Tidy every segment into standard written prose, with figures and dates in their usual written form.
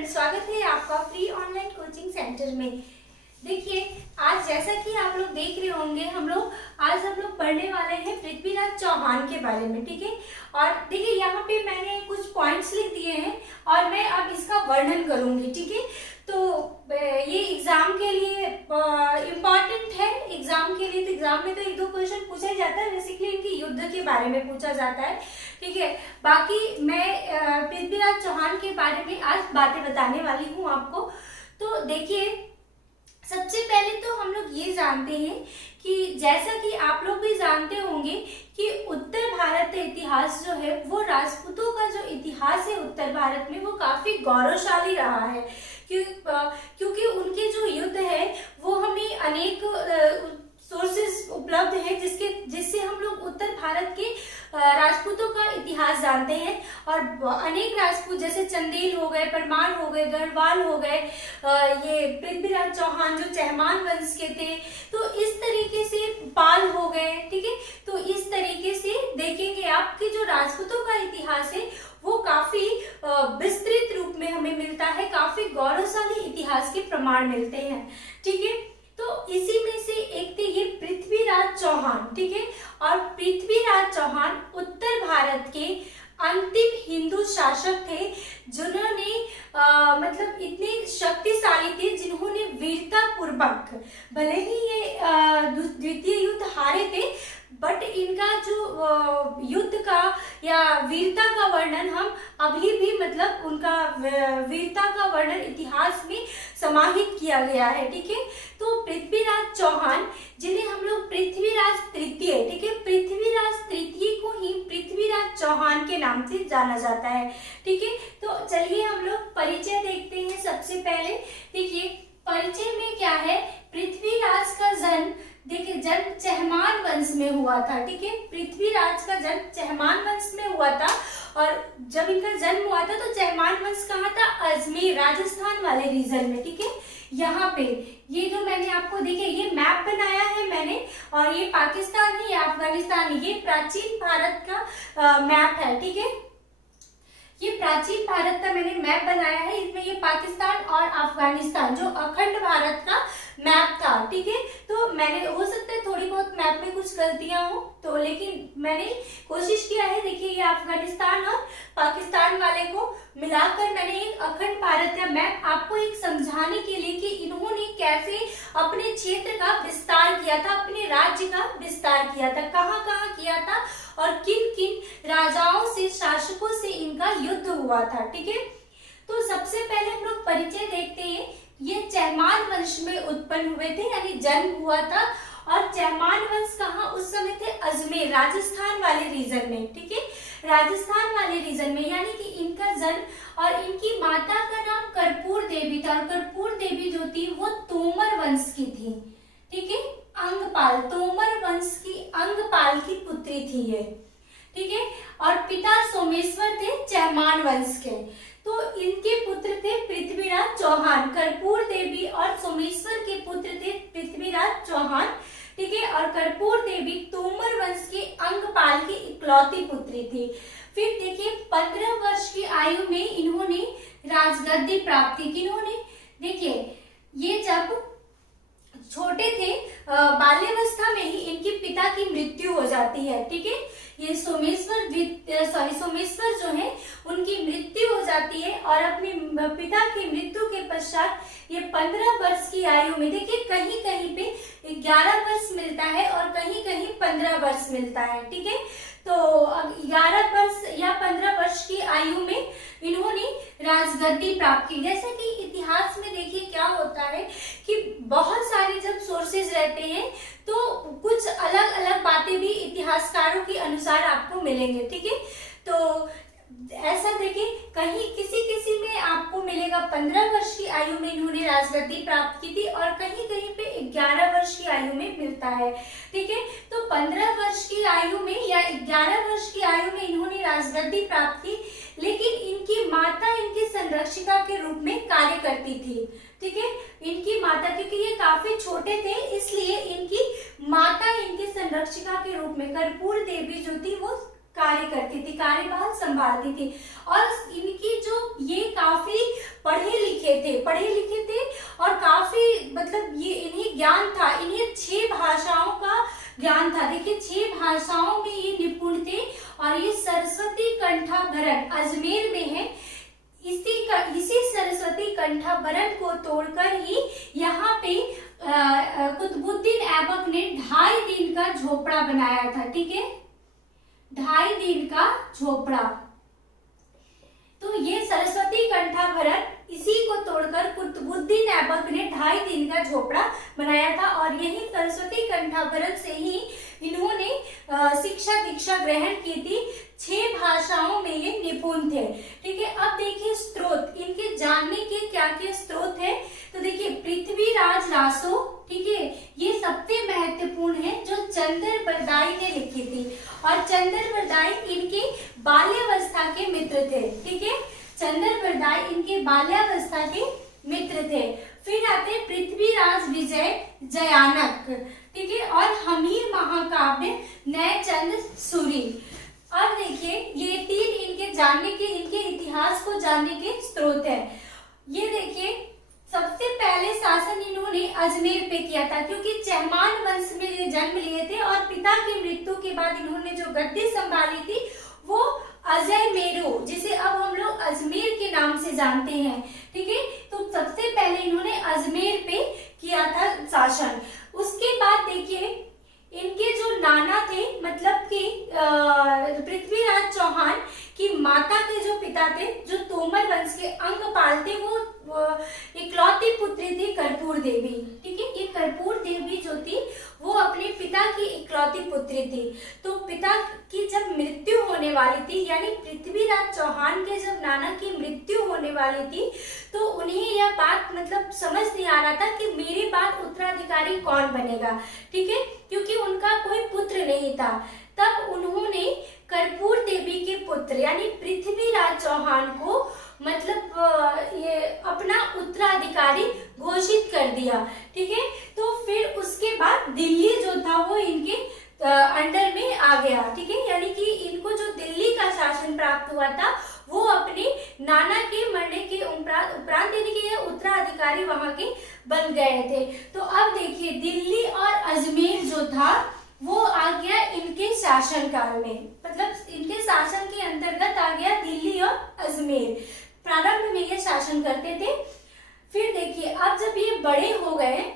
Friends, स्वागत है आपका फ्री ऑनलाइन कोचिंग सेंटर में। देखिए, आज जैसा कि आप लोग देख रहे होंगे, आज हम लोग पढ़ने वाले हैं पृथ्वीराज चौहान के बारे में। ठीक है, और देखिए यहाँ पे मैंने कुछ पॉइंट्स लिख दिए हैं और मैं अब इसका वर्णन करूंगी। ठीक है, तो ये एग्जाम के लिए इम्पॉर्टेंट है। एग्जाम के लिए तो एग्जाम में तो एक दो क्वेश्चन पूछा ही जाता है, बेसिकली इनकी युद्ध के बारे में पूछा जाता है। ठीक है, बाकी मैं पृथ्वीराज चौहान के बारे में आज बातें बताने वाली हूँ आपको। तो देखिए, सबसे पहले तो हम लोग ये जानते हैं कि जैसा कि आप लोग भी जानते होंगे कि उत्तर भारत का इतिहास जो है, वो राजपूतों का जो इतिहास है उत्तर भारत में, वो काफी गौरवशाली रहा है। क्योंकि उनके जो युद्ध है वो हमें अनेक सोर्सेस उपलब्ध है जिससे हम लोग उत्तर भारत के राजपूतों का इतिहास जानते हैं। और अनेक राजपूत जैसे चंदेल हो गए, परमार हो गए, गढ़वाल हो गए, ये पृथ्वीराज चौहान जो चहमान वंश के थे, तो इस तरीके से पाल हो गए। ठीक है, तो इस तरीके से देखेंगे आप कि जो राजपूतों का इतिहास है वो काफी विस्तृत रूप में हमें मिलता है, काफी गौरवशाली इतिहास के प्रमाण मिलते हैं। ठीक है, तो इसी में से एक थे ये पृथ्वीराज चौहान। ठीक है, और पृथ्वीराज चौहान उत्तर भारत के अंतिम हिंदू शासक थे जिन्होंने मतलब इतने शक्तिशाली थे, जिन्होंने वीरता पूर्वक, भले ही ये द्वितीय युद्ध हारे थे, बट इनका जो युद्ध का या वीरता का वर्णन हम अभी भी मतलब उनका वीरता का वर्णन इतिहास में समाहित किया गया है। ठीक है, तो पृथ्वीराज चौहान, जिन्हें हम लोग पृथ्वीराज तृतीय, ठीक है, पृथ्वीराज तृतीय को ही पृथ्वीराज चौहान के नाम से जाना जाता है। ठीक है, तो चलिए हम लोग परिचय देखते हैं। सबसे पहले देखिए, परिचय में क्या है, पृथ्वीराज का जन्म, देखिए जन्म चहमान वंश में हुआ था। ठीक है, पृथ्वीराज का जन्म चहमान वंश में हुआ था। और जब इनका जन्म हुआ था तो चहमान वंश कहाँ था, अजमेर राजस्थान वाले रीजन में। ठीक है, यहाँ पे ये जो मैंने आपको देखिए ये मैप बनाया है मैंने, और ये पाकिस्तान है, ये अफगानिस्तान है, ये प्राचीन भारत का मैप है। ठीक है, ये प्राचीन भारत का मैंने मैप बनाया है, इसमें ये पाकिस्तान और अफगानिस्तान जो अखंड भारत का मैप था। ठीक है, तो मैंने, हो सकता है थोड़ी बहुत मैप में कुछ गलतियां हो तो, लेकिन मैंने कोशिश किया है। देखिए, ये अफगानिस्तान और पाकिस्तान वाले को मिलाकर मैंने एक अखंड भारत का मैप आपको एक समझाने के लिए कि इन्होंने कैसे अपने क्षेत्र का विस्तार किया था, अपने राज्य का विस्तार किया था, कहाँ कहाँ किया था और किन किन राजाओं से, शासकों से इनका युद्ध हुआ था। ठीक है, तो सबसे पहले हम लोग परिचय देखते हैं। ये चहमान वंश में उत्पन्न हुए थे, यानी जन्म हुआ था। और चहमान वंश कहाँ उस समय थे, अजमेर राजस्थान वाले रीजन में। ठीक है, राजस्थान वाले रीजन में, यानी कि इनका जन्म, और इनकी माता का नाम कर्पूर देवी था। और कर्पूर देवी जो थी वो तोमर वंश की थी। ठीक है, अंगपाल, तोमर वंश की अंगपाल की पुत्री थी ये। ठीक है, और पिता सोमेश्वर थे चहमान वंश के। तो इनके पुत्र थे पृथ्वीराज चौहान, कर्पूर देवी और सोमेश्वर के पुत्र थे पृथ्वीराज चौहान। ठीक है, और कर्पूर देवी तोमर वंश के अंगपाल की इकलौती पुत्री थी। फिर देखिए, 15 वर्ष की आयु में इन्होंने राजगद्दी प्राप्त की। किन्होंने, देखिए ये जब छोटे थे, बाल्यावस्था में ही इनके पिता की मृत्यु हो जाती है। ठीक है, ये सोमेश्वर जो है उनकी मृत्यु हो जाती है। और अपने पिता की मृत्यु के पश्चात ये 15 वर्ष की आयु में, देखिए कहीं कहीं पे 11 वर्ष मिलता है और कहीं कहीं 15 वर्ष मिलता है। ठीक है, तो 11 वर्ष या 15 वर्ष की आयु में इन्होंने राजगद्दी प्राप्त की। जैसे कि इतिहास में देखिए क्या होता है कि बहुत सारे जब सोर्सेज रहते हैं तो कुछ अलग अलग बातें भी इतिहासकारों के अनुसार आपको मिलेंगे। ठीक है, तो ऐसा देखिए कहीं किसी किसी में आपको मिलेगा 15 वर्ष की आयु में इन्होंने राजगद्दी प्राप्त की थी, और कहीं कहीं पे 11 वर्ष की आयु में मिलता है। ठीक है, तो 15 वर्ष की आयु में या 11 वर्ष की आयु में इन्होंने राजगद्दी प्राप्त की, लेकिन इनकी माता इनकी संरक्षिका के रूप में कार्य करती थी। ठीक है, इनकी माता, क्योंकि ये काफी छोटे थे इसलिए इनकी माता इनकी संरक्षिका के रूप में कर्पूर देवी जो थी वो कार्य करती थी, कार्यभार संभालती थी। और इनकी जो ये काफी पढ़े लिखे थे और काफी मतलब ये इन्हें ज्ञान था, इन्हें 6 भाषाओं का ज्ञान था। देखिए 6 भाषाओं में ये निपुण थे और ये सरस्वती कंठाभरण अजमेर में है। इसी सरस्वती कंठाभरण को तोड़कर ही यहाँ पे कुतुबुद्दीन ऐबक ने 2.5 दिन का झोपड़ा बनाया था। ठीक है, 2.5 दिन का झोपड़ा। तो ये सरस्वती कंठाभरण इसी को तोड़कर कुतुबुद्दीन ऐबक ने 2.5 दिन का झोपड़ा बनाया था और यही सरस्वती कंठाभरण से ही इन्होंने शिक्षा दीक्षा ग्रहण की थी। 6 भाषाओं में ये निपुण थे। ठीक है, अब देखिए स्रोत, इनके जानने के क्या क्या स्रोत है। तो देखिए पृथ्वीराज रासो, ठीक है, ये सबसे महत्वपूर्ण है जो चंद्र बरदाई ने लिखी थी और चंद्र बरदाई इनके बाल्यावस्था के मित्र थे। ठीक है, चंद्र बरदाई इनके बाल्यावस्था के मित्र थे। फिर आते पृथ्वीराज विजय जयानक, ठीक है, और हमीर महाकाव्य नयचंद सूरी। अब देखिए ये 3 इनके जानने के, इनके इतिहास को जानने के स्रोत है। ये देखिए सबसे पहले शासन इन्होंने अजमेर पे किया था क्योंकि चहमान वंश में ये जन्म लिए थे और पिता की मृत्यु के बाद इन्होंने जो गद्दी संभाली थी वो अजय मेरू, जिसे अब हम लोग अजमेर के नाम से जानते हैं। ठीक है, तो सबसे पहले इन्होंने अजमेर पे किया था शासन। उसके बाद देखिए इनके जो नाना थे, मतलब कि पृथ्वीराज चौहान की माता के जो पिता थे, जो तोमर वंश के अंगपाल थे, वो इकलौती पुत्री थी कर्पूर देवी। ठीक है, ये कर्पूर देवी जो थी वो अपने पिता की इकलौती पुत्री थी। तो पिता की जब मृत्यु होने वाली थी, यानी पृथ्वीराज चौहान के जब नाना की मृत्यु होने वाली थी, तो उन्हें यह बात मतलब समझ नहीं आ रहा था कि मेरे बाद उत्तराधिकारी कौन बनेगा। ठीक है, क्योंकि उनका कोई पुत्र नहीं था। तब उन्होंने कर्पूर देवी के पुत्र यानी पृथ्वीराज चौहान को मतलब ये अपना उत्तराधिकारी घोषित कर दिया। ठीक है, तो फिर उसके बाद दिल्ली जो था वो इनके अंडर में आ गया। ठीक है, यानी कि इनको जो दिल्ली का शासन प्राप्त हुआ था वो अपने नाना के मरने के उपरांत यानी कि ये उत्तराधिकारी वहां के बन गए थे। तो अब देखिए दिल्ली और अजमेर जो था वो आ गया इनके शासन काल में, मतलब इनके शासन के अंतर्गत आ गया दिल्ली और अजमेर। प्रारंभ में ये शासन करते थे। फिर देखिए अब जब ये बड़े हो गए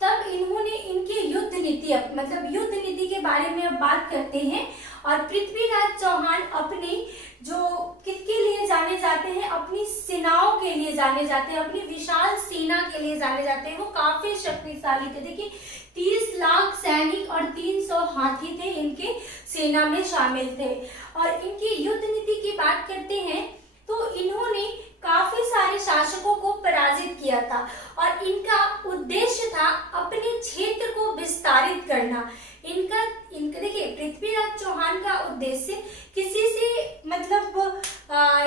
तब इन्होंने इनकी युद्ध नीति, मतलब युद्ध नीति के बारे में अब बात करते हैं। और पृथ्वीराज चौहान अपने जो किसके लिए जाने जाते हैं, अपनी सेनाओं के लिए जाने जाते हैं, अपनी विशाल सेना के लिए जाने जाते हैं। वो काफी शक्तिशाली थे। देखिए 30 लाख सैनिक और 300 हाथी थे इनके सेना में शामिल थे। और इनकी युद्ध नीति की बात करते हैं तो इन्होंने काफी सारे शासकों को पराजित किया था और इनका उद्देश्य था अपने क्षेत्र को विस्तारित करना। इनका देखिए पृथ्वीराज चौहान का उद्देश्य किसी से मतलब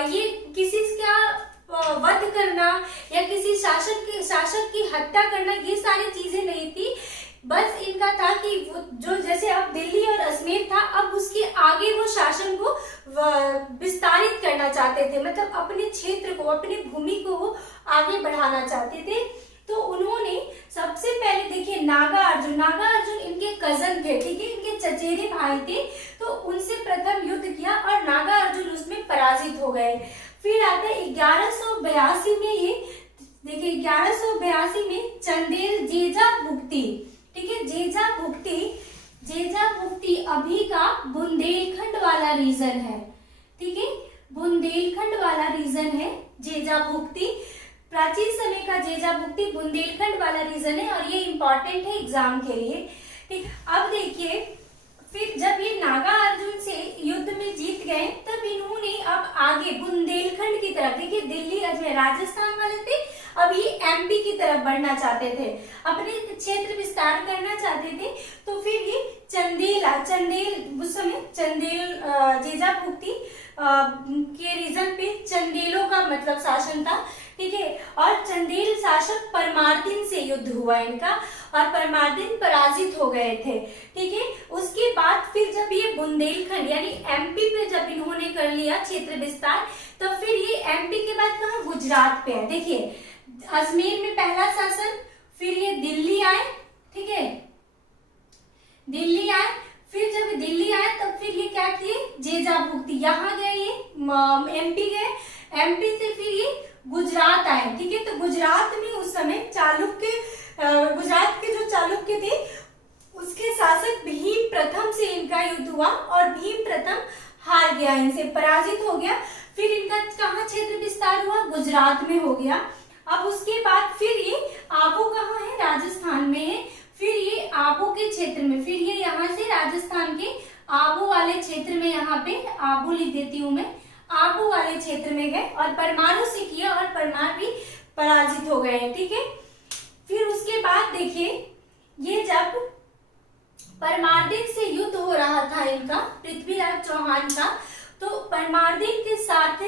ये किसी का वध करना या किसी शासक की हत्या करना, ये सारी चीजें नहीं थी। बस इनका था कि वो जो जैसे अब दिल्ली और अजमेर था, अब उसके आगे वो शासन को विस्तारित करना चाहते थे, मतलब अपने क्षेत्र को, अपनी भूमि को वो आगे बढ़ाना चाहते थे। तो उन्होंने सबसे पहले देखिए नागा अर्जुन इनके कजन थे। ठीक है, इनके चचेरे भाई थे। तो उनसे प्रथम युद्ध किया और नागा अर्जुन उसमें पराजित हो गए। फिर आता है 1182 में, ये देखिए 1182 में चंदेल जेजा भुक्ति। ठीक है, जेजा भुक्ति अभी का बुंदेलखंड वाला रीजन है। ठीक है, बुंदेलखंड वाला रीजन है जेजा भुक्ति। प्राचीन समय का जेजा भुक्ति बुंदेलखंड वाला रीजन है और ये इंपॉर्टेंट है एग्जाम के लिए। ठीक, अब देखिए फिर जब ये नागा अर्जुन से युद्ध में जीत गए तब इन्होंने अब आगे बुंदेलखंड की तरफ, देखिए दिल्ली अजमेर राजस्थान वाले थे, अब ये एमपी की तरफ बढ़ना चाहते थे, अपने क्षेत्र विस्तार करना चाहते थे। तो फिर ये चंदेल उस समय चंदेल जेजा भुक्ति के रीजन पे चंदेलों का मतलब शासन था। ठीक है, और चंदेल शासक परमार्दिन से युद्ध हुआ इनका और परमार्दिन पराजित हो गए थे। ठीक है, उसके बाद फिर जब ये बुंदेलखंड यानी एमपी पे जब इन्होंने कर लिया क्षेत्र विस्तार, तो फिर ये एमपी के बाद कहाँ गुजरात पे है। देखिए अजमेर में पहला शासन, फिर ये दिल्ली आए, ठीक है, दिल्ली आए, फिर जब दिल्ली आए तब फिर ये क्या किए, जेजाभुक्ति, यहाँ गए ये एमपी गए, एमपी से फिर ये गुजरात आए, ठीक है। तो गुजरात में उस समय चालुक्य, गुजरात के जो चालुक्य थे उसके शासक भीम प्रथम से इनका युद्ध हुआ और भीम प्रथम हार गया, इनसे पराजित हो गया। फिर इनका कहाँ क्षेत्र विस्तार हुआ, गुजरात में हो गया। अब उसके बाद फिर ये आबू कहाँ है, राजस्थान में है। फिर ये आबू के क्षेत्र में, फिर ये यहाँ से राजस्थान के आबू वाले क्षेत्र में, यहाँ पे आबू लिख देती हूँ मैं, आबू वाले क्षेत्र में गए और परमाणु से किया और परमार भी पराजित हो गए हैं, ठीक है। फिर उसके बाद देखिए ये जब परमार्दिन से युद्ध हो रहा था इनका, पृथ्वीराज चौहान का, तो परमार्दिन के साथ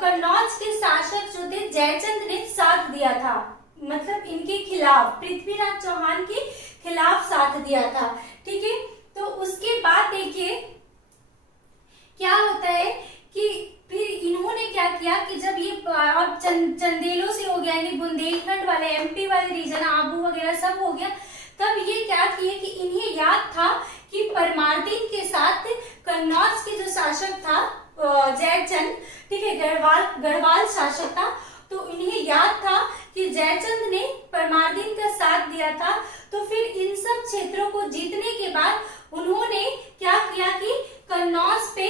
कन्नौज के शासक जो थे जयचंद ने साथ दिया था, मतलब इनके खिलाफ, पृथ्वीराज चौहान के खिलाफ साथ दिया था, ठीक है। तो उसके बाद देखिए क्या होता है कि फिर इन्होंने क्या किया कि जब ये अब चंदेलों से हो गया, यानी बुंदेलखंड वाले, एमपी वाले रीजन, आबू वगैरह सब हो गया, तब ये क्या किए कि इन्हें याद था कि परमार्दिन के साथ कन्नौज के जो शासक था जयचंद, ठीक है, गढ़वाल शासक था, तो इन्हें याद था कि जयचंद ने परमार्दिन का साथ दिया था। तो फिर इन सब क्षेत्रों को जीतने के बाद उन्होंने क्या किया कि कन्नौज पे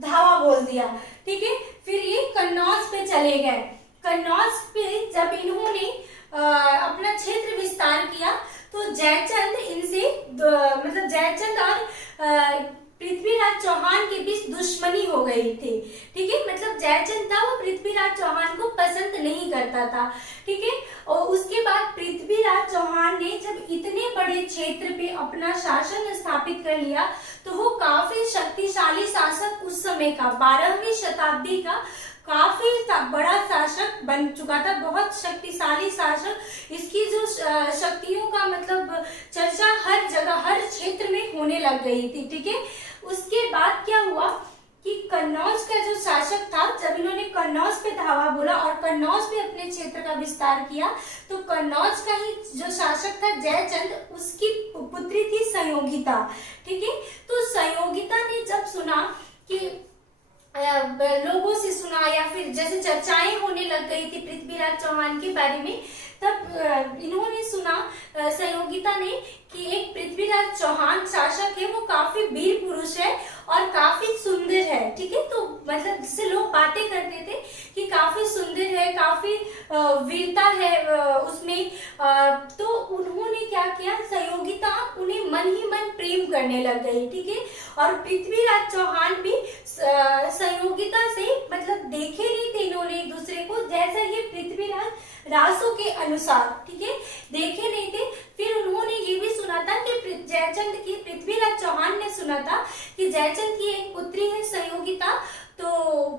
धावा बोल दिया, ठीक है। फिर ये कन्नौज पे चले गए। कन्नौज पे जब इन्होंने अपना क्षेत्र विस्तार किया तो जयचंद इनसे मतलब जयचंद और पृथ्वीराज चौहान के बीच दुश्मनी हो गई थी, ठीक है। मतलब जयचंद था वो पृथ्वीराज चौहान को पसंद नहीं करता था, ठीक है। और उसके बाद पृथ्वीराज चौहान ने जब इतने बड़े क्षेत्र पे अपना शासन स्थापित कर लिया तो वो काफी शक्तिशाली शासक उस समय का, 12वीं शताब्दी का काफी बड़ा शासक बन चुका था, बहुत शक्तिशाली शासक। इसकी जो शक्तियों का मतलब चर्चा हर जगह, हर क्षेत्र में होने लग गई थी, ठीक है। उसके बाद क्या हुआ कि कन्नौज का जो शासक था, जब इन्होंने कन्नौज पे धावा बोला और कन्नौज पे अपने क्षेत्र का विस्तार किया, तो कन्नौज का ही जो शासक था जयचंद, उसकी पुत्री थी संयोगिता, ठीक है। तो संयोगिता ने जब सुना कि लोगों से सुना या फिर जैसे चर्चाएं होने लग गई थी पृथ्वीराज चौहान के बारे में, तब इन्होंने सुना, संयोगिता ने, कि एक पृथ्वीराज चौहान शासक है, वो काफी वीर पुरुष है और काफी सुंदर है, ठीक है। तो मतलब जिससे लोग बातें करते थे कि काफी सुंदर है, काफी वीरता है उसमें, तो उन्होंने क्या किया, संयोगिता उन्हें मन ही मन प्रेम करने लग गई, ठीक है। और पृथ्वीराज चौहान भी संयोगिता से मतलब देखे नहीं थे इन्होंने एक दूसरे को, जैसा ये पृथ्वीराज रासो के अनुसार, ठीक है, देखे नहीं थे। फिर उन्होंने ये भी सुना था कि जयचंद की, पृथ्वीराज चौहान ने सुना था कि जयचंद की एक पुत्री है संयोगिता, तो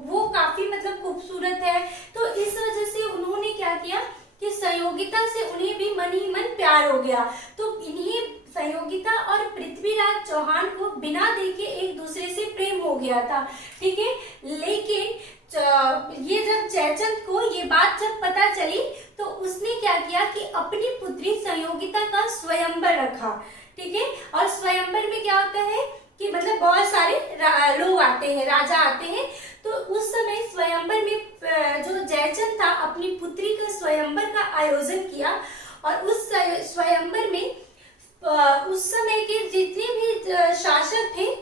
वो काफी मतलब खूबसूरत है। तो इस वजह से उन्होंने क्या किया कि संयोगिता से उन्हें भी मन ही मन प्यार हो गया। तो इन्हें संयोगिता और पृथ्वीराज चौहान को बिना देखे एक दूसरे से प्रेम हो गया था, ठीक है। लेकिन ये जब जयचंद को ये बात जब पता चली तो उसने क्या किया कि अपनी पुत्री संयोगिता का स्वयंवर रखा, ठीक है। और स्वयंवर में क्या होता है कि मतलब बहुत सारे लोग आते हैं, राजा आते हैं। तो उस समय स्वयंवर में जो जयचंद था अपनी पुत्री का स्वयंवर का आयोजन किया और उस स्वयंवर में उस समय के जितने भी शासक थे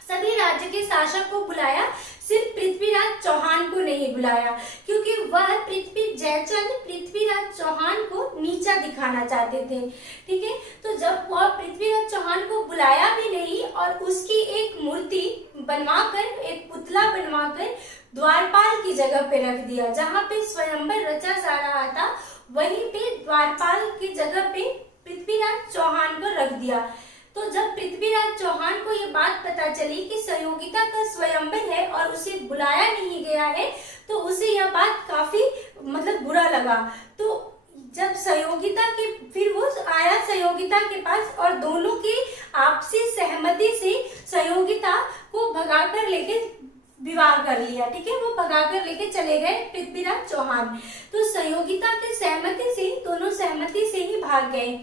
सभी राज्य के शासक को बुलाया, सिर्फ पृथ्वीराज चौहान को नहीं बुलाया, क्योंकि वह जयचंद पृथ्वीराज चौहान को नीचा दिखाना चाहते थे, ठीक है। तो जब वह पृथ्वीराज चौहान को बुलाया भी नहीं और उसकी एक मूर्ति बनवाकर, एक पुतला बनवाकर द्वारपाल की जगह पे रख दिया, जहाँ पे स्वयंवर रचा जा रहा था वहीं पे द्वारपाल की जगह पे पृथ्वीराज चौहान को रख दिया। तो जब पृथ्वीराज चौहान को ये बात पता चली कि संयोगिता का स्वयंवर है और उसे बुलाया नहीं गया है, तो उसे यह बात काफी मतलब बुरा लगा। तो जब संयोगिता के, फिर वो आया संयोगिता के पास और दोनों की आपसी सहमति से संयोगिता को भगाकर लेके विवाह कर लिया, ठीक है, वो भगा कर लेके चले गए पृथ्वीराज चौहान। तो संयोगिता की सहमति से, दोनों सहमति से ही भाग गए।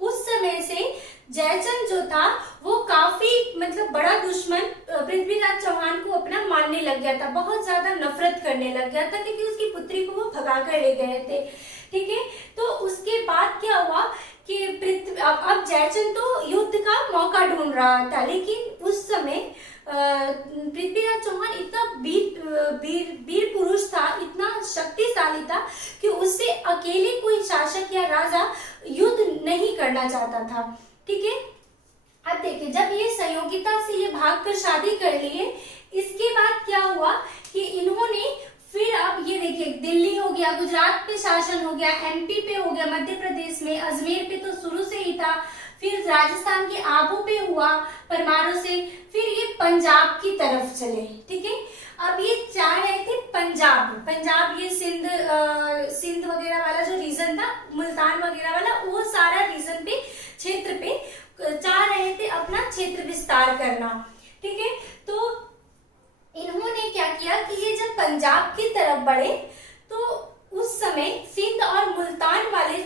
उस समय से जयचंद जो था वो काफी मतलब बड़ा दुश्मन पृथ्वीराज चौहान को अपना मानने लग गया था, बहुत ज्यादा नफरत करने लग गया था, क्योंकि उसकी पुत्री को वो भगा कर ले गए थे, ठीक है। तो उसके बाद क्या हुआ कि अब जयचंद तो युद्ध का मौका ढूंढ रहा था, लेकिन उस समय पृथ्वीराज चौहान इतना वीर पुरुष था, इतना शक्तिशाली था कि उससे अकेले कोई शासक या राजा युद्ध नहीं करना चाहता था, ठीक है। अब देखिए, जब ये संयोगिता से ये भागकर शादी कर लिए, इसके बाद क्या हुआ कि इन्होंने फिर, अब ये देखिए, दिल्ली हो गया, गुजरात पे शासन हो गया, एमपी पे हो गया, मध्य प्रदेश में अजमेर पे तो शुरू से ही था, फिर राजस्थान के आबू पे हुआ परमारों से, फिर ये पंजाब की तरफ चले, ठीक है। अब ये चाह रहे थे पंजाब ये सिंध वगैरह वाला जो रीजन था, मुल्तान वगैरह वाला, वो सारा रीजन पे, क्षेत्र पे चाह रहे थे अपना क्षेत्र विस्तार करना, ठीक है। तो इन्होंने क्या किया कि ये जब पंजाब की तरफ बढ़े तो उस समय सिंध और मुल्तान वाले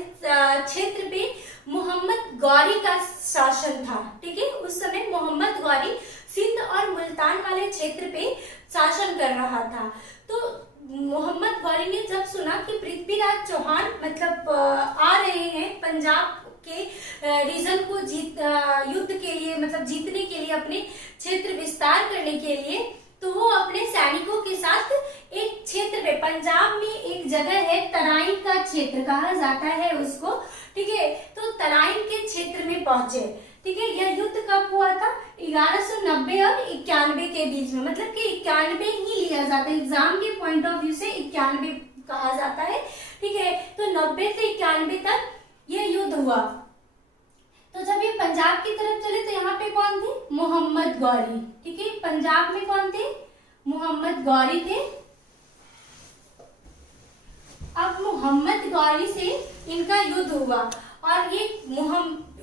क्षेत्र पे मोहम्मद गौरी का शासन था, ठीक है। उस समय मोहम्मद गौरी सिंध और मुल्तान वाले क्षेत्र पे शासन कर रहा था। तो मोहम्मद गौरी ने जब सुना कि पृथ्वीराज चौहान मतलब आ रहे हैं पंजाब के रीजन को युद्ध के लिए, मतलब जीतने के लिए, अपने क्षेत्र विस्तार करने के लिए, तो वो अपने सैनिकों के साथ एक क्षेत्र में, पंजाब में एक जगह है तराइन का क्षेत्र कहा जाता है उसको, ठीक है। तो तराइन के क्षेत्र में पहुंचे, ठीक है। यह युद्ध कब हुआ था? 1190 और 91 के बीच में, मतलब कि 91 ही लिया जाता है, एग्जाम के पॉइंट ऑफ व्यू से 91 कहा जाता है, ठीक है। तो 90 से 91 तक यह युद्ध हुआ। तो जब ये पंजाब की तरफ चले तो यहाँ पे कौन थे? मोहम्मद गौरी, ठीक है। पंजाब में कौन थे? मोहम्मद गौरी थे। अब मोहम्मद गौरी से इनका युद्ध हुआ और ये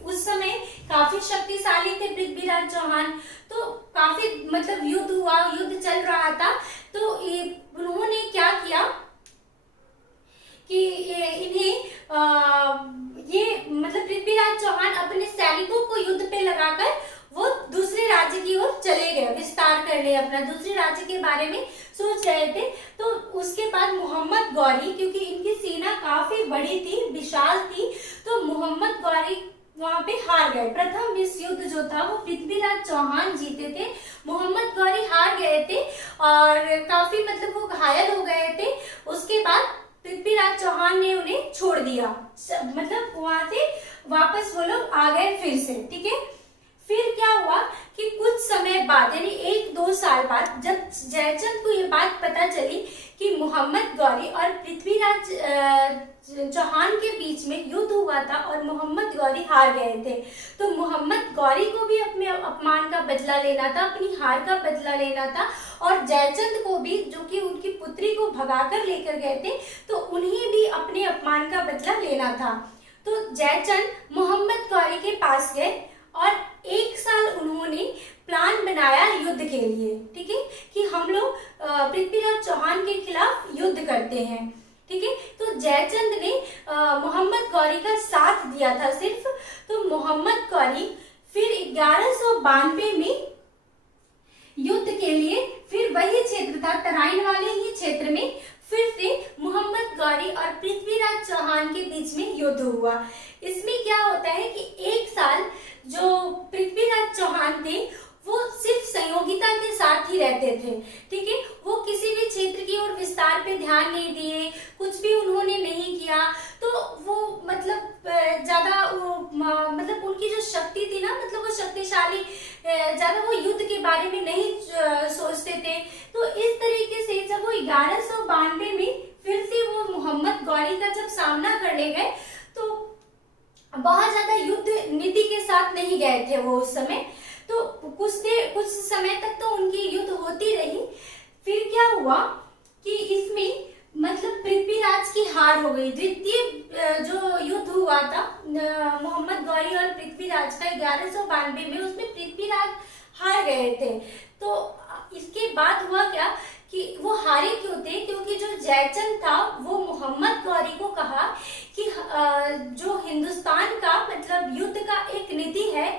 उस समय काफी शक्तिशाली थे पृथ्वीराज चौहान, तो काफी मतलब युद्ध हुआ, युद्ध चल रहा था। तो उन्होंने क्या किया कि इन्हें ये मतलब पृथ्वीराज चौहान अपने सैनिकों को युद्ध पे लगाकर वो दूसरे राज्य की ओर चले गए, विस्तार करने, अपना दूसरे राज्य के बारे में सोच रहे थे। तो उसके बाद मोहम्मद गौरी, क्योंकि इनकी सेना काफी बड़ी थी, विशाल थी, तो मोहम्मद गौरी वहां पे हार गए। प्रथम विश्व युद्ध जो था वो पृथ्वीराज चौहान जीते थे, मोहम्मद गौरी हार गए थे और काफी मतलब वो घायल हो गए थे। उसके बाद पृथ्वीराज चौहान ने उन्हें छोड़ दिया, मतलब वहां से वापस वो लोग आ गए फिर से, ठीक है। फिर क्या हुआ कि कुछ समय बाद, यानी 1-2 साल बाद, जब जयचंद को ये बात पता चली कि मोहम्मद गौरी और पृथ्वीराज चौहान के बीच में युद्ध हुआ था और मोहम्मद गौरी हार गए थे, तो मोहम्मद गौरी को भी अपने अपमान का बदला लेना था, अपनी हार का बदला लेना था, और जयचंद को भी, जो कि उनकी पुत्री को भगाकर लेकर गए थे, तो उन्हें भी अपने अपमान का बदला लेना था। तो जयचंद मोहम्मद गौरी के पास गए और 1 साल उन्होंने प्लान बनाया युद्ध के लिए, ठीक है, कि हम लोग पृथ्वीराज चौहान के खिलाफ युद्ध करते हैं, ठीक है। तो जयचंद ने मोहम्मद गौरी का साथ दिया था सिर्फ। तो मोहम्मद गौरी फिर 1192 में युद्ध के लिए फिर वही क्षेत्र था, तराइन वाले ही क्षेत्र में, फिर से मोहम्मद गौरी और पृथ्वीराज चौहान के बीच में युद्ध हुआ। इसमें क्या होता है कि 1 साल जो पृथ्वीराज चौहान थे वो सिर्फ संयोगिता के साथ ही रहते थे, ठीक है। वो किसी भी क्षेत्र की ओर विस्तार पे ध्यान नहीं दिए, कुछ भी उन्होंने नहीं किया। तो वो मतलब ज्यादा मतलब उनकी जो शक्ति थी ना, मतलब वो शक्तिशाली, ज्यादा वो युद्ध के बारे में नहीं सोचते थे। तो इस तरीके से जब वो 1192 में फिर से वो मोहम्मद गौरी का जब सामना करने गए, तो बहुत ज्यादा युद्ध नीति के साथ नहीं गए थे वो उस समय। तो कुछ समय तक तो उनकी युद्ध होती रही। फिर क्या हुआ कि इसमें मतलब पृथ्वीराज की हार हो गई। द्वितीय जो युद्ध हुआ था मोहम्मद गौरी और पृथ्वीराज का 1192 में, उसमें पृथ्वीराज हार गए थे। तो इसके बाद हुआ क्या कि वो हारे क्यों थे, क्योंकि जो जयचंद था वो मोहम्मद गौरी को कहा कि जो हिंदुस्तान का मतलब युद्ध का एक नीति है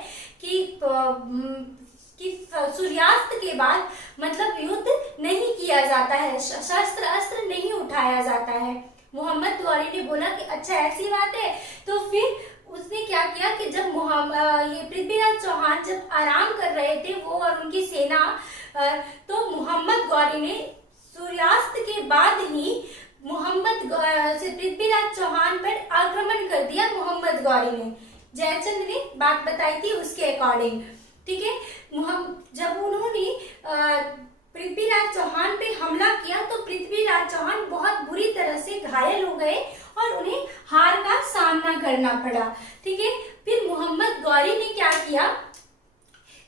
कि सूर्यास्त के बाद मतलब युद्ध नहीं किया जाता है, शस्त्र अस्त्र नहीं उठाया जाता है। मोहम्मद गौरी ने बोला कि अच्छा ऐसी बात है। तो फिर उसने क्या किया कि जब ये पृथ्वीराज चौहान जब आराम कर रहे थे वो और उनकी सेना, तो मोहम्मद गौरी ने सूर्यास्त के बाद ही पृथ्वीराज चौहान पर आक्रमण कर दिया। मोहम्मद गौरी ने, जयचंद ने बात बताई थी उसके अकॉर्डिंग, ठीक है। जब उन्होंने पृथ्वीराज चौहान पे हमला किया तो पृथ्वीराज चौहान बहुत बुरी तरह से घायल हो गए और उन्हें हार का सामना करना पड़ा, ठीक है। फिर मोहम्मद गौरी ने क्या किया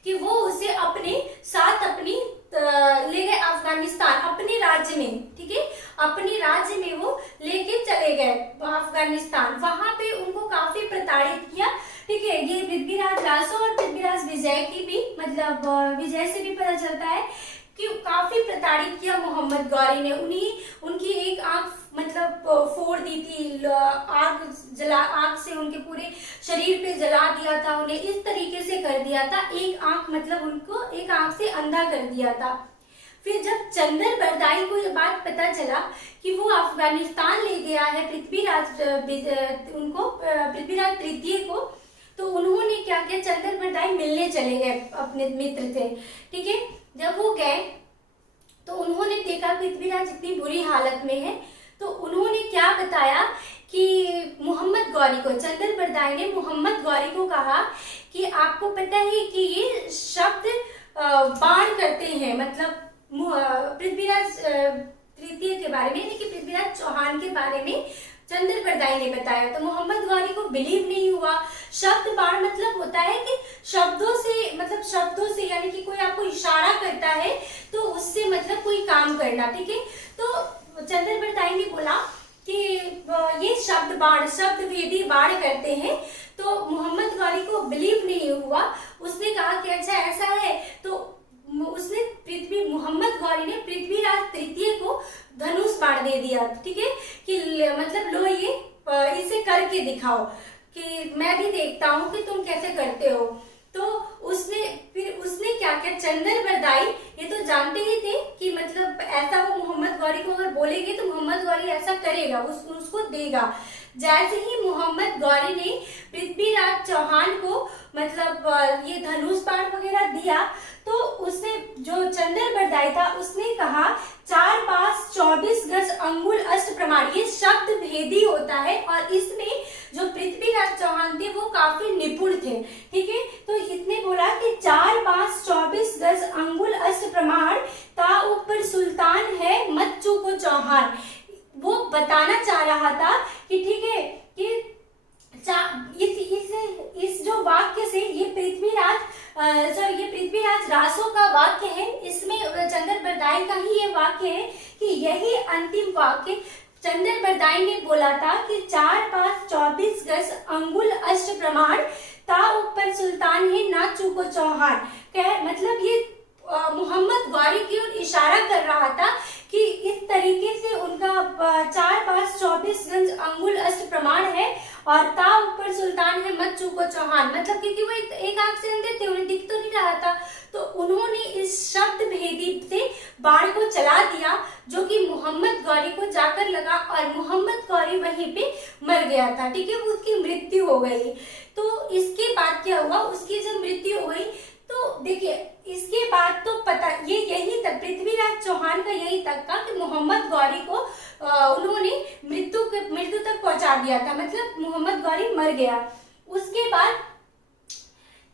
कि वो उसे अपने साथ ले गए अफगानिस्तान, अपने राज्य में, ठीक है। अपने राज्य में वो लेके चले गए अफगानिस्तान। वहां पे उनको काफी प्रताड़ित किया, ठीक है। ये पृथ्वीराज रासो और पृथ्वीराज विजय की भी मतलब विजय से भी पता चलता है कि काफी प्रताड़ित किया मोहम्मद गौरी ने। उनकी एक आंख मतलब फोड़ दी थी, आग से उनके पूरे शरीर पे जला दिया था, उन्हें इस तरीके से कर दिया था, एक आंख मतलब उनको एक आंख से अंधा कर दिया था। फिर जब चंदर बरदाई को ये बात पता चला कि वो अफगानिस्तान ले गया है पृथ्वीराज तृतीय को, तो उन्होंने क्या किया, चंदर बरदाई मिलने चले गए अपने मित्र से, ठीक है। जब वो गए तो उन्होंने देखा पृथ्वीराज इतनी बुरी हालत में है, तो उन्होंने क्या बताया कि मोहम्मद गौरी को, चंदर बरदाई ने मोहम्मद गौरी को कहा कि आपको पता है कि ये शब्द बाण करते हैं, मतलब पृथ्वीराज तृतीय के बारे में, यानी कि पृथ्वीराज चौहान के बारे में चंदर बरदाई ने बताया। तो मोहम्मद गौरी को बिलीव नहीं हुआ। शब्द बाण मतलब होता है कि शब्दों से यानी कि कोई आपको इशारा करता है तो उससे मतलब कोई काम करना, ठीक है। तो चंदर बरदाई ने बोला कि ये शब्द भेदी बाण करते हैं। तो मोहम्मद गौरी को बिलीव नहीं हुआ। उसने कहा कि अच्छा ऐसा है, तो उसने मोहम्मद गौरी ने पृथ्वीराज तृतीय को धनुष बाण दे दिया, ठीक है, कि मतलब लो ये इसे करके दिखाओ कि मैं भी देखता हूँ कि तुम कैसे करते हो। तो उसने क्या किया, चंदर बरदाई ये तो जानते ही थे कि मतलब ऐसा वो मोहम्मद गौरी को अगर बोलेंगे तो मोहम्मद गौरी ऐसा करेगा, उसको देगा। जैसे ही मोहम्मद गौरी ने पृथ्वीराज चौहान को मतलब ये धनुष बाण वगैरह दिया, तो उसने जो चंदर बरदाई था उसने कहा 4 पास 24 गज अंगुल अष्ट प्रमाण, ये शब्द भेदी होता है और इसमें जो पृथ्वीराज चौहान थे वो काफी निपुण थे, ठीक है। तो इसने बोला कि 4 पास 24 गज अंगुल अष्ट प्रमाण, ता ऊपर सुल्तान है मत चूको चौहान। वो बताना चाह रहा था कि ठीक है कि इस जो वाक्य से ये पृथ्वीराज रासो का वाक्य है, इसमें चंदर बरदाई का ही ये वाक्य है कि यही अंतिम वाक्य चंदर बरदाई ने बोला था कि 4 पास 24 गज अंगुल अष्ट प्रमाण, ता ऊपर सुल्तान है ना चूको चौहान। मतलब ये मोहम्मद गौरी की ओर इशारा कर रहा था कि इस तरीके से उनका 4 पास 24 गज अंगुल अष्ट प्रमाण है और ता ऊपर सुल्तान है मत चूको चौहान। मतलब क्योंकि वो एक आंख से अंधे थे, उन्हें दिख तो नहीं रहा था, तो उन्होंने इस शब्द भेदी से बाण को चला दिया जो कि मोहम्मद गौरी को जाकर लगा और मोहम्मद गौरी वहीं पे मर गया था, ठीक है। उसकी मृत्यु हो गई। तो इसके बाद क्या हुआ, उसकी जब मृत्यु हो गई तो देखिए इसके बाद तो पता ये यही तक पृथ्वीराज चौहान का यही तक था कि मोहम्मद गौरी को उन्होंने मृत्यु तक पहुंचा दिया था, मतलब मोहम्मद गौरी मर गया। उसके बाद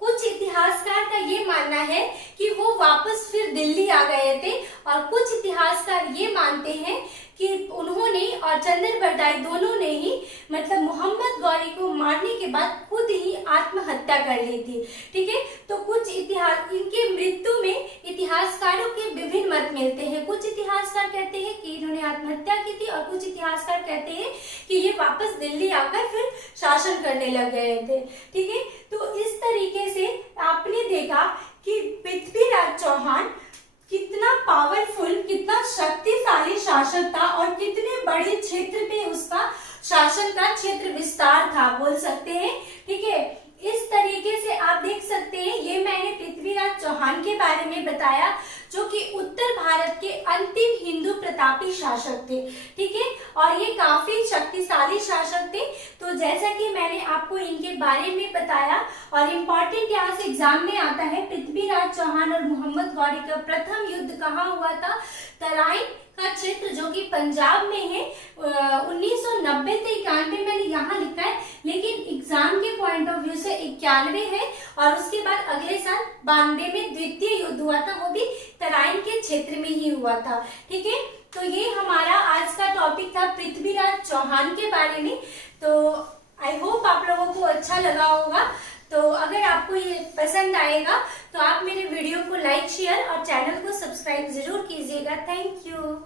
कुछ इतिहासकार का ये मानना है कि वो वापस फिर दिल्ली आ गए थे और कुछ इतिहासकार ये मानते हैं कि उन्होंने और चंदर बरदाई दोनों ने ही मतलब मोहम्मद गौरी को मारने के बाद खुद ही आत्महत्या कर ली थी, ठीक है। तो कुछ इनके मृत्यु में इतिहासकारों के विभिन्न मत मिलते हैं। कुछ इतिहासकार कहते हैं कि इन्होंने आत्महत्या की थी और कुछ इतिहासकार कहते हैं कि ये वापस दिल्ली आकर फिर शासन करने लग गए थे, ठीक है। तो इस तरीके से आपने देखा कि पृथ्वीराज चौहान कितना पावरफुल, कितना शक्तिशाली शासक था और कितने बड़े क्षेत्र पे उसका शासन का क्षेत्र विस्तार था, बोल सकते हैं। ठीक है, इस तरीके से आप देख सकते हैं, ये मैंने पृथ्वीराज चौहान के बारे में बताया, जो कि उत्तर भारत के अंतिम हिंदू प्रतापी शासक थे। ठीक है, और ये काफी शक्तिशाली शासक थे। तो जैसा कि मैंने आपको इनके बारे में बताया, और इम्पोर्टेंट यहाँ से एग्जाम में आता है, पृथ्वीराज चौहान और मोहम्मद गौरी का प्रथम युद्ध कहाँ हुआ था? तराइन का क्षेत्र, जो कि पंजाब में है। 1990 से 91 मैंने यहाँ लिखा है, लेकिन एग्जाम के पॉइंट ऑफ व्यू से 91 है। और उसके बाद अगले साल 92 में द्वितीय युद्ध हुआ था, वो भी तराइन के क्षेत्र में ही हुआ था। ठीक है, तो ये हमारा आज का टॉपिक था पृथ्वीराज चौहान के बारे में। तो आई होप आप लोगों को अच्छा लगा होगा। तो अगर आपको ये पसंद आएगा तो आप मेरे वीडियो को लाइक, शेयर और चैनल को सब्सक्राइब जरूर कीजिएगा। Thank you.